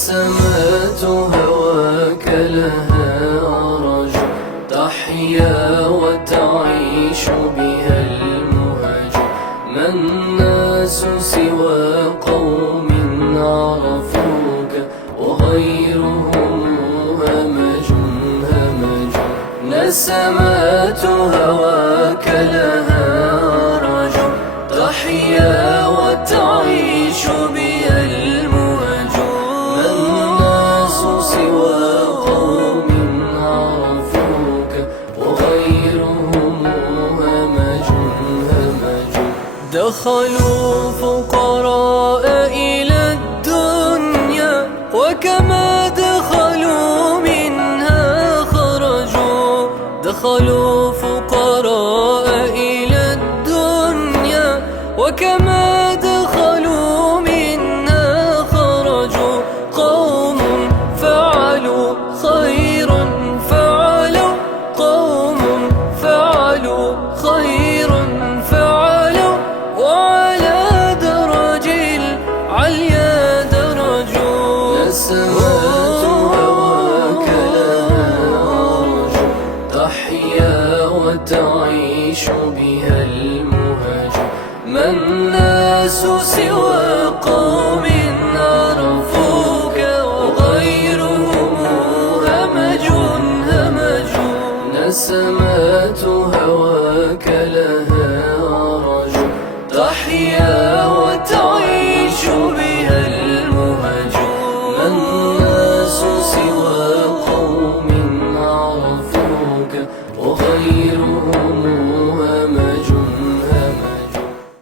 نسمات هواك لها أرج، تحيا وتعيش بها المهج. ما الناس سوى قوم عرفوك وغيرهم همج همج. نسمات هواك لها أرج، تحيا وتعيش بها المهج. ما الناس سوى قوم عرفوك وغيرهم همج همج. دخلوا فقراء إلى الدنيا وكما دخلوا منها خرجوا. دخلوا فقراء إلى الدنيا وكما دخلوا منها خرجوا. قوم فعلوا خيرا فعلوا، قوم فعلوا خيرا فعلوا، وعلى درج العليا درجوا. نسمات هواك لها أرج، تحيا وتعيش بها المهج. ما الناس سوى قوم عرفوك وغيرهم همج همج. نسمات هواك لها أرج، تحيا وتعيش بها المهج. ما الناس سوى قوم عرفوك وغيرهم